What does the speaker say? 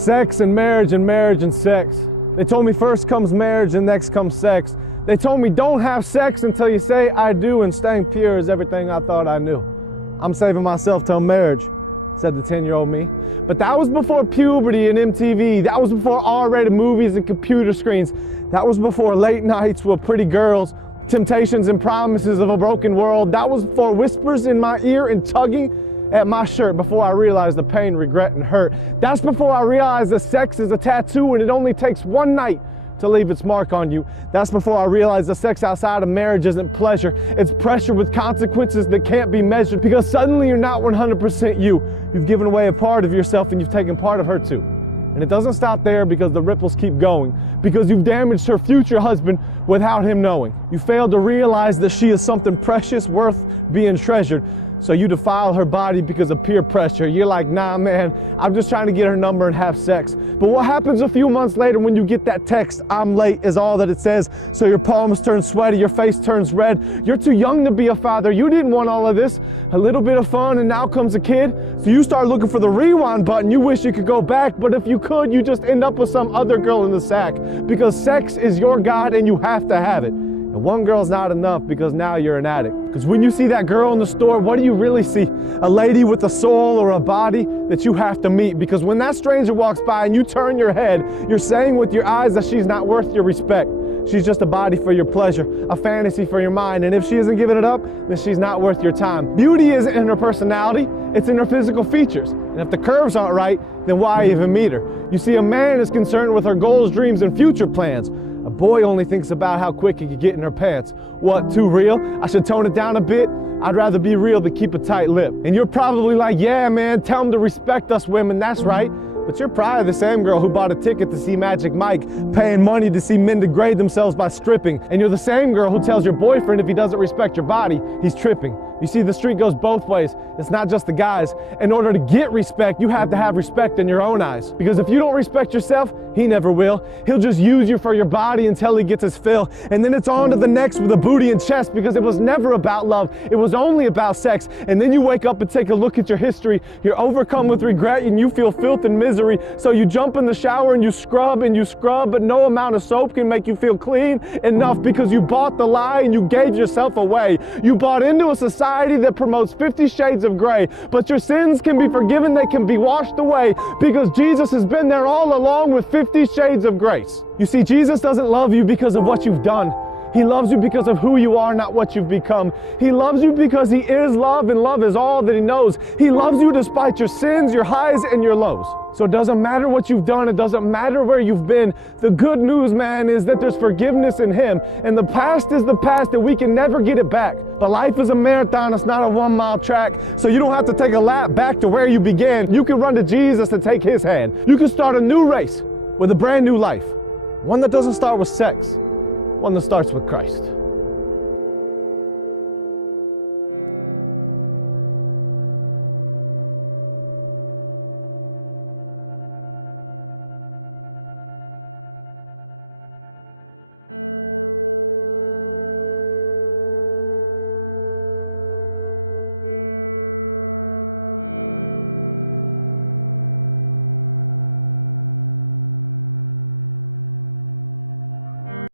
Sex and marriage and sex. They told me first comes marriage and next comes sex. They told me don't have sex until you say I do, and staying pure is everything I thought I knew. I'm saving myself till marriage, said the 10-year-old me. But that was before puberty and MTV. That was before R-rated movies and computer screens. That was before late nights with pretty girls, temptations and promises of a broken world. That was before whispers in my ear and tugging at my shirt, before I realized the pain, regret, and hurt. That's before I realized that sex is a tattoo and it only takes one night to leave its mark on you. That's before I realized that sex outside of marriage isn't pleasure. It's pressure with consequences that can't be measured, because suddenly you're not 100% you. You've given away a part of yourself and you've taken part of her too. And it doesn't stop there, because the ripples keep going. Because you've damaged her future husband without him knowing. You failed to realize that she is something precious, worth being treasured. So you defile her body because of peer pressure. You're like, nah man, I'm just trying to get her number and have sex. But what happens a few months later when you get that text, I'm late, is all that it says. So your palms turn sweaty, your face turns red. You're too young to be a father. You didn't want all of this. A little bit of fun and now comes a kid. So you start looking for the rewind button. You wish you could go back, but if you could, you just end up with some other girl in the sack. Because sex is your God and you have to have it. And one girl's not enough, because now you're an addict. Because when you see that girl in the store, what do you really see? A lady with a soul or a body that you have to meet. Because when that stranger walks by and you turn your head, you're saying with your eyes that she's not worth your respect. She's just a body for your pleasure, a fantasy for your mind. And if she isn't giving it up, then she's not worth your time. Beauty isn't in her personality, it's in her physical features. And if the curves aren't right, then why even meet her? You see, a man is concerned with her goals, dreams, and future plans. A boy only thinks about how quick he could get in her pants. What, too real? I should tone it down a bit? I'd rather be real but keep a tight lip. And you're probably like, yeah man, tell them to respect us women, that's right. But you're probably the same girl who bought a ticket to see Magic Mike, paying money to see men degrade themselves by stripping. And you're the same girl who tells your boyfriend if he doesn't respect your body, he's tripping. You see, the street goes both ways. It's not just the guys. In order to get respect, you have to have respect in your own eyes. Because if you don't respect yourself, he never will. He'll just use you for your body until he gets his fill. And then it's on to the next with a booty and chest, because it was never about love. It was only about sex. And then you wake up and take a look at your history. You're overcome with regret and you feel filth and misery. So you jump in the shower and you scrub, but no amount of soap can make you feel clean enough, because you bought the lie and you gave yourself away. You bought into a society that promotes 50 shades of gray, but your sins can be forgiven, they can be washed away, because Jesus has been there all along with 50 shades of grace. You see, Jesus doesn't love you because of what you've done. He loves you because of who you are, not what you've become. He loves you because he is love, and love is all that he knows. He loves you despite your sins, your highs, and your lows. So it doesn't matter what you've done. It doesn't matter where you've been. The good news, man, is that there's forgiveness in him. And the past is the past, and we can never get it back. But life is a marathon. It's not a 1-mile track. So you don't have to take a lap back to where you began. You can run to Jesus to take his hand. You can start a new race with a brand new life. One that doesn't start with sex. One that starts with Christ.